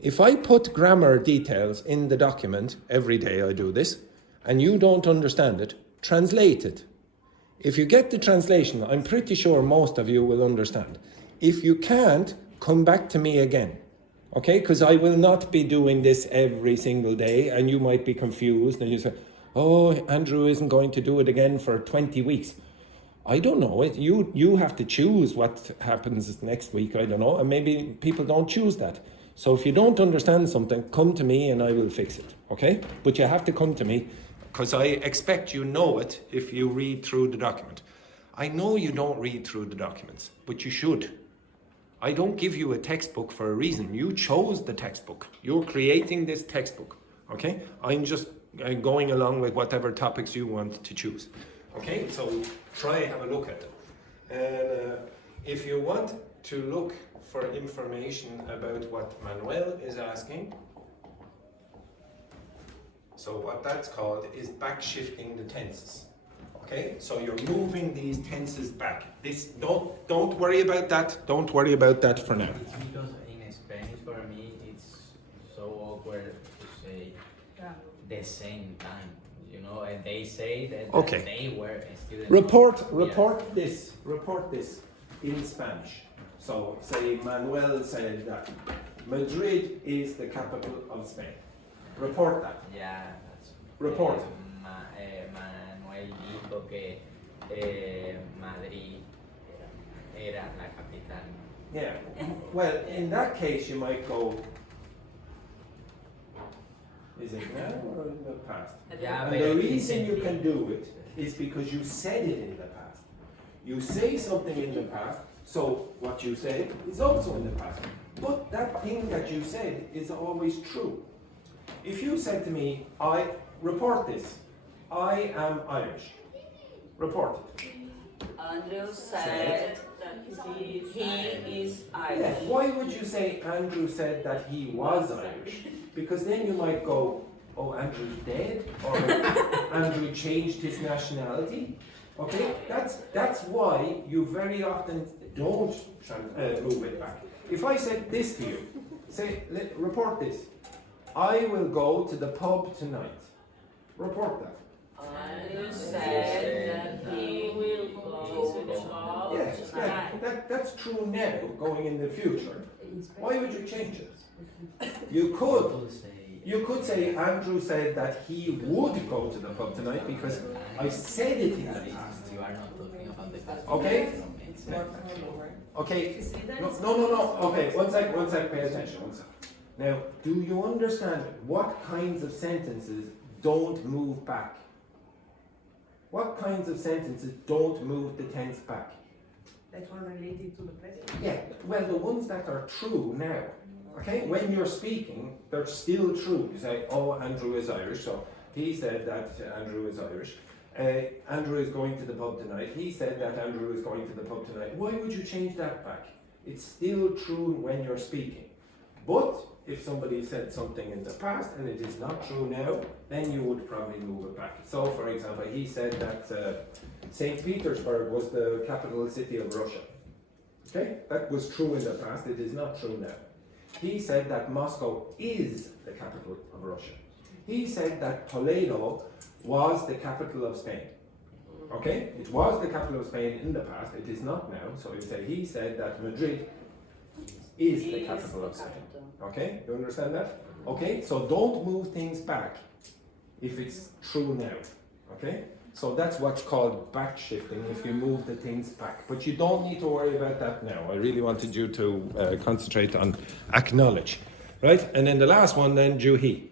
If I put grammar details in the document, every day I do this, and you don't understand it, translate it. If you get the translation, I'm pretty sure most of you will understand. If you can't, come back to me again. Okay, because I will not be doing this every single day, and you might be confused, and you say, oh, Andrew isn't going to do it again for 20 weeks. I don't know. You have to choose what happens next week, I don't know, and maybe people don't choose that. So if you don't understand something, come to me and I will fix it, okay? But you have to come to me, because I expect you know it if you read through the document. I know you don't read through the documents, but you should. I don't give you a textbook for a reason. You chose the textbook. You're creating this textbook, okay? I'm just going along with whatever topics you want to choose, okay? So try and have a look at them. And if you want to look for information about what Manuel is asking, so what that's called is backshifting the tenses. Okay, so you're moving these tenses back. This don't worry about that. Don't worry about that for now. It's because in Spanish for me it's so awkward to say the same time, you know, and they say that, Okay. that they were a student. Report this in Spanish. So say Manuel said that Madrid is the capital of Spain. Report that. Yeah, that's Report. Manuel dijo que Madrid era la capital. Yeah. Well, in that case, you might go. Is it now or in the past? Yeah, And but the it reason isn't you yet. can do it is because you said it in the past. You say something in the past, so what you said is also in the past. But that thing that you said is always true. If you said to me, I report this, I am Irish. Report it. Andrew said He is Yeah. Irish. Why would you say Andrew said that he was Irish? Because then you might go, oh, Andrew's dead, or Andrew changed his nationality. Okay, that's why you very often don't move it back. If I said this to you, say, report this. I will go to the pub tonight. Report that. You said that he will go to the pub. Yeah, that's true now, going in the future. Why would you change it? You could say Andrew said that he would go to the pub tonight because I said it in the past. You are not talking about the past. Okay? It's more formal, right? Okay. No. Okay, one sec, pay attention, one sec. Now, do you understand what kinds of sentences don't move back? What kinds of sentences don't move the tense back? That one related to the present. Yeah, well, the ones that are true now. Okay, when you're speaking, they're still true. You say, oh, Andrew is Irish, so he said that Andrew is Irish. Andrew is going to the pub tonight. He said that Andrew is going to the pub tonight. Why would you change that back? It's still true when you're speaking. But if somebody said something in the past and it is not true now, then you would probably move it back. So, for example, he said that St. Petersburg was the capital city of Russia. Okay, that was true in the past. It is not true now. He said that Moscow is the capital of Russia. He said that Toledo was the capital of Spain. Okay? It was the capital of Spain in the past. It is not now. So you say he said that Madrid is the capital of Spain. Okay? You understand that? Okay? So don't move things back if it's true now. Okay? So that's what's called backshifting, if you move the things back. But you don't need to worry about that now. I really wanted you to concentrate on acknowledge. Right? And then the last one then, Juhi.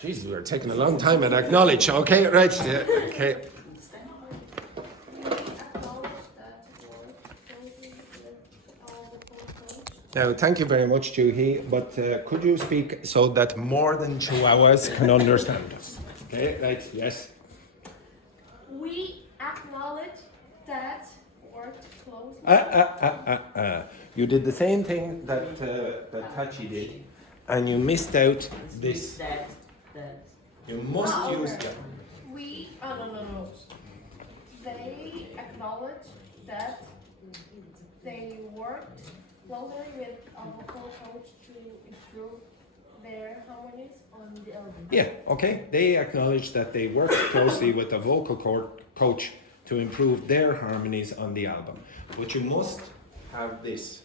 Jesus, we're taking a long time at acknowledge. Okay, right. Yeah, okay. Now, thank you very much, Juhi, but could you speak so that more than Chihuahuas can understand us? Okay, right, yes. We acknowledge that work closely. You did the same thing that Tachi did, and you missed out this. That. You must use that. We, no. They acknowledge that they worked closely with a vocal coach to improve their harmonies on the album. Yeah, okay. They acknowledge that they worked closely with a vocal coach to improve their harmonies on the album. But you must have this.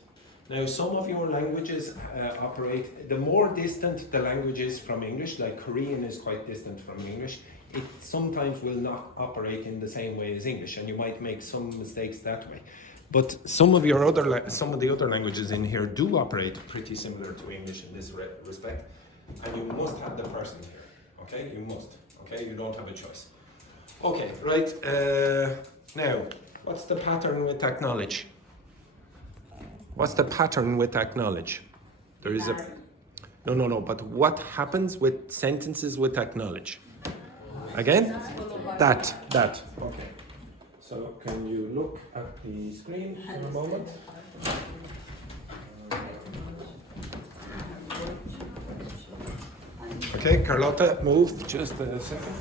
Now, some of your languages operate, the more distant the language is from English, like Korean is quite distant from English, it sometimes will not operate in the same way as English, and you might make some mistakes that way. But some of the other languages in here do operate pretty similar to English in this respect, and you must have the person here. Okay, you must. Okay, you don't have a choice. Okay, right. Now, what's the pattern with acknowledge? What's the pattern with acknowledge? There is a... No. But what happens with sentences with acknowledge? Again? That. Okay. So can you look at the screen for a moment? Okay, Carlotta, move just a second.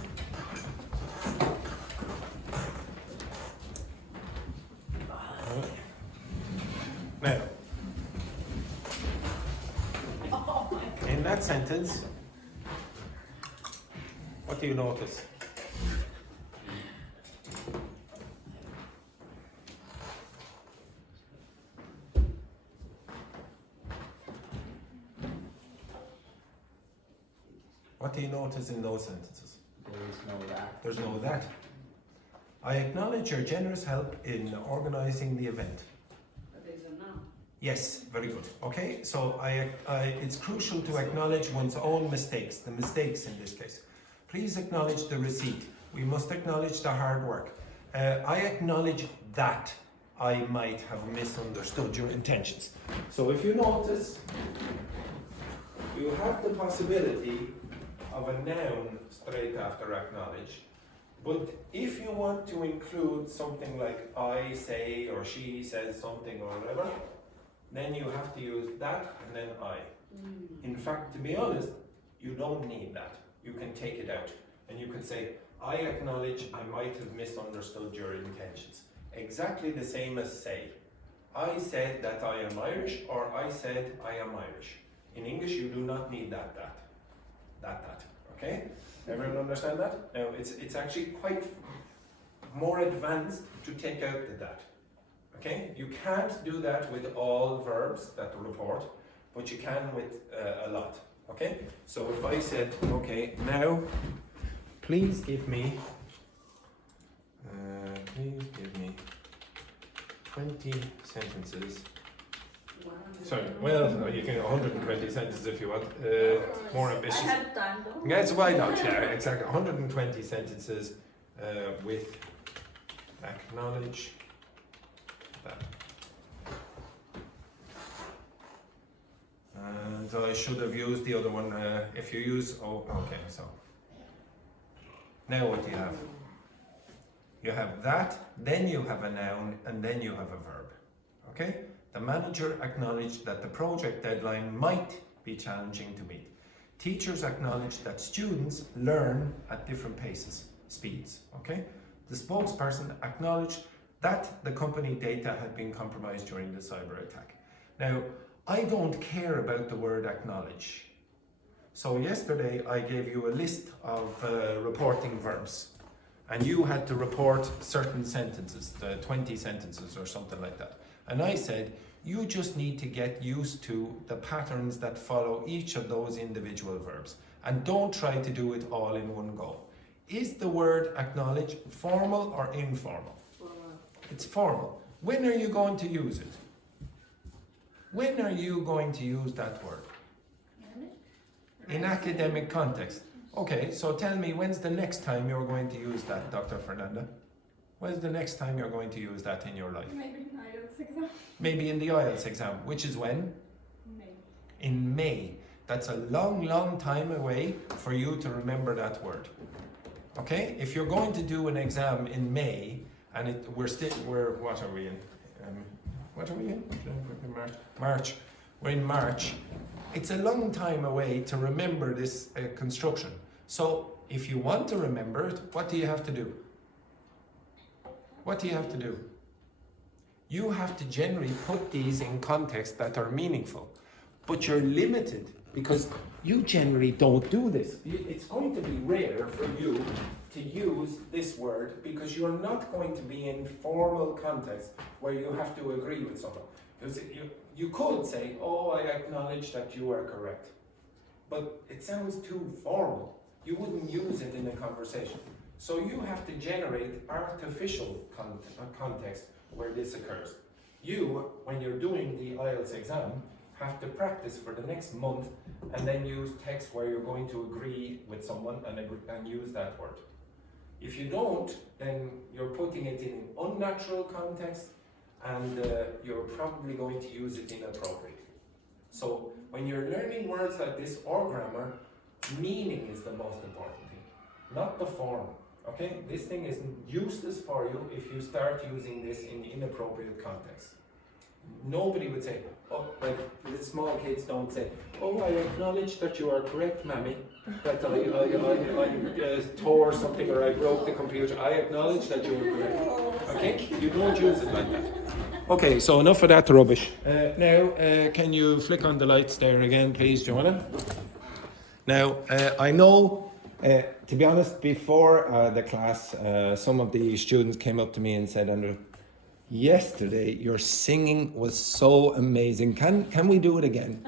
Now, in that sentence, what do you notice? What do you notice in those sentences? There is no that. There's no that. I acknowledge your generous help in organizing the event. But there's a noun. Yes, very good. Okay, so it's crucial to acknowledge one's own mistakes, the mistakes in this case. Please acknowledge the receipt. We must acknowledge the hard work. I acknowledge that I might have misunderstood your intentions. So if you notice, you have the possibility of a noun straight after acknowledge, But if you want to include something like I say or she says something or whatever, then you have to use that and then I. In fact, to be honest, you don't need that. You can take it out and you can say, I acknowledge I might have misunderstood your intentions. Exactly the same as say. I said that I am Irish, or I said I am Irish. In English, you do not need that. Okay? Everyone understand that? Now, it's actually quite more advanced to take out the that. Okay? You can't do that with all verbs that report, but you can with a lot. Okay? So if I said, okay, now, please give me 20 sentences. Sorry, well, you can 120 sentences if you want. More ambitious. I have time though. Yes, why not? Yeah, exactly. 120 sentences with acknowledge that. And I should have used the other one. If you use, okay, so. Now what do you have? You have that, then you have a noun, and then you have a verb. Okay? The manager acknowledged that the project deadline might be challenging to meet. Teachers acknowledge that students learn at different speeds. Okay? The spokesperson acknowledged that the company data had been compromised during the cyber attack. Now, I don't care about the word acknowledge. So yesterday I gave you a list of reporting verbs. And you had to report certain sentences, 20 sentences or something like that. And I said, you just need to get used to the patterns that follow each of those individual verbs. And don't try to do it all in one go. Is the word acknowledge formal or informal? Formal. It's formal. When are you going to use it? When are you going to use that word? In academic context. Okay, so tell me, when's the next time you're going to use that, Dr. Fernanda? When's the next time you're going to use that in your life? Maybe in IELTS exam. Maybe in the IELTS exam, which is when? May. In May. That's a long, long time away for you to remember that word. Okay? If you're going to do an exam in May, and what are we in? What are we in? March. We're in March. It's a long time away to remember this construction. So if you want to remember it, what do you have to do? What do you have to do? You have to generally put these in contexts that are meaningful. But you're limited because you generally don't do this. It's going to be rare for you to use this word because you're not going to be in formal context where you have to agree with someone. Because you could say, oh, I acknowledge that you are correct. But it sounds too formal. You wouldn't use it in a conversation. So you have to generate artificial context where this occurs. You, when you're doing the IELTS exam, have to practice for the next month and then use text where you're going to agree with someone and use that word. If you don't, then you're putting it in an unnatural context and you're probably going to use it inappropriately. So when you're learning words like this or grammar, meaning is the most important thing, not the form. Okay? This thing is useless for you if you start using this in inappropriate context. Nobody would say, oh, like the small kids don't say, oh, I acknowledge that you are correct, Mammy, that I tore something or I broke the computer. I acknowledge that you are correct. Okay? You don't use it like that. Okay, so enough of that rubbish. Now, can you flick on the lights there again, please, Joanna? Now, I know, to be honest, before the class, some of the students came up to me and said, Andrew, yesterday your singing was so amazing. Can we do it again?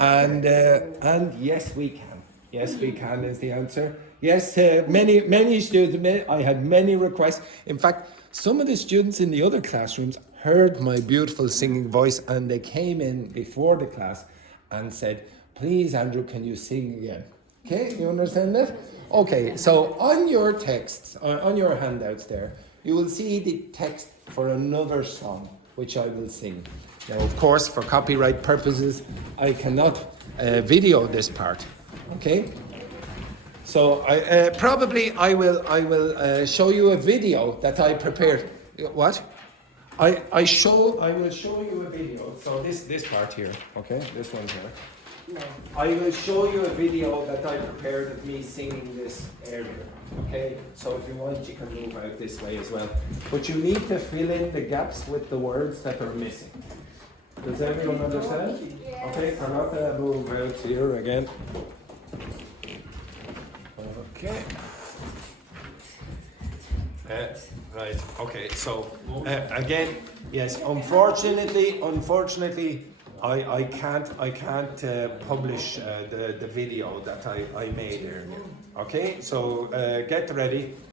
And yes, we can. Yes, we can is the answer. Yes, many students, I had many requests. In fact, some of the students in the other classrooms heard my beautiful singing voice and they came in before the class and said, please, Andrew, can you sing again? Okay, you understand that? Okay, so on your texts, on your handouts there, you will see the text for another song, which I will sing. Now, of course, for copyright purposes, I cannot video this part, okay? So I will show you a video that I prepared. What? I will show you a video. So this part here, okay, this one here. I will show you a video that I prepared of me singing this earlier. Okay, so if you want, you can move out this way as well. But you need to fill in the gaps with the words that are missing. Does everyone understand? Okay, I'm not gonna move out here again. Okay. Right. Okay. So again, yes. Unfortunately, I can't publish the video that I made earlier. Okay. So get ready.